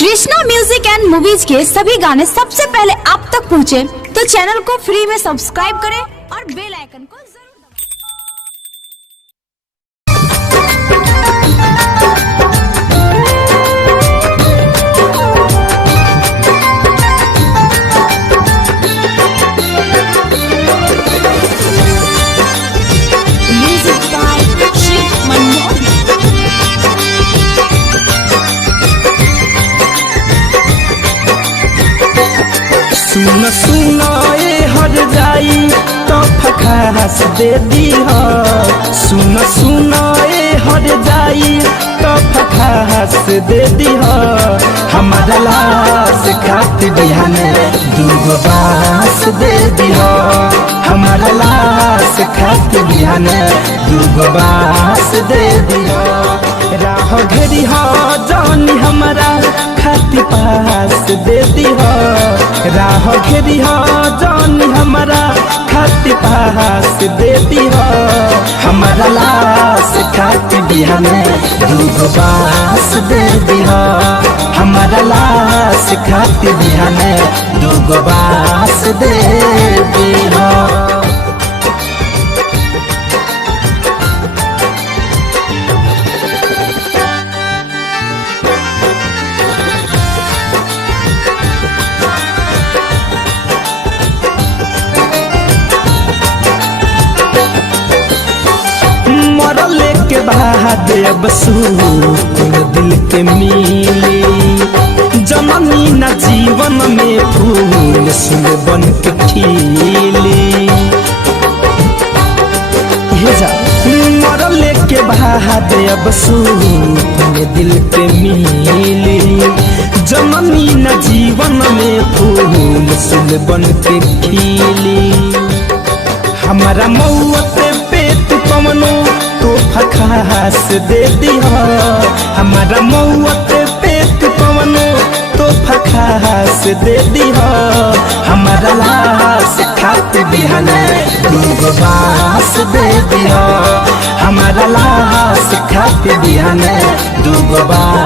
Krishna music and movies के सभी गाने सबसे पहले आप तक पहुंचे तो चैनल को फ्री में सब्सक्राइब करें और बेल आइकन को जरूर सुन सुन हर जाई तो फखास दे दी हो। सुन सुन हर जाई तो फखास दे दी हो। हमारा लाश खातिर बिहाने दूगो बांस दे दी हो। हमारा लाश खातिर बिहाने दूगो बांस दे दी हो। राह घेरी हो जानी हमारा खाती पास दे दी हो। राह घेरी हो जानी हमारा खाती पास दे दी हो। हमारा लाश खाती बिहाने दूगो बांस दे दी हो। हमारा लाश खाती बिहाने दूगो बांस दे दी हो। के बाद अब सुकून दिल के मिली। जननी न जीवन में फूल सुन बन के खिली। मरले के बाद अब सुकून दिल के मिली। जननी न जीवन में फूल सुन बन के खिली। हमारा मौत पेट पवनो तो फखास दे दी हो। हमारा मौत पेट पवनो तो फखास दे दी हो। हमारा लाश खातिर बिहाने दूगो बांस दे दी हो। हमारा लाश खातिर बिहाने दूगो बांस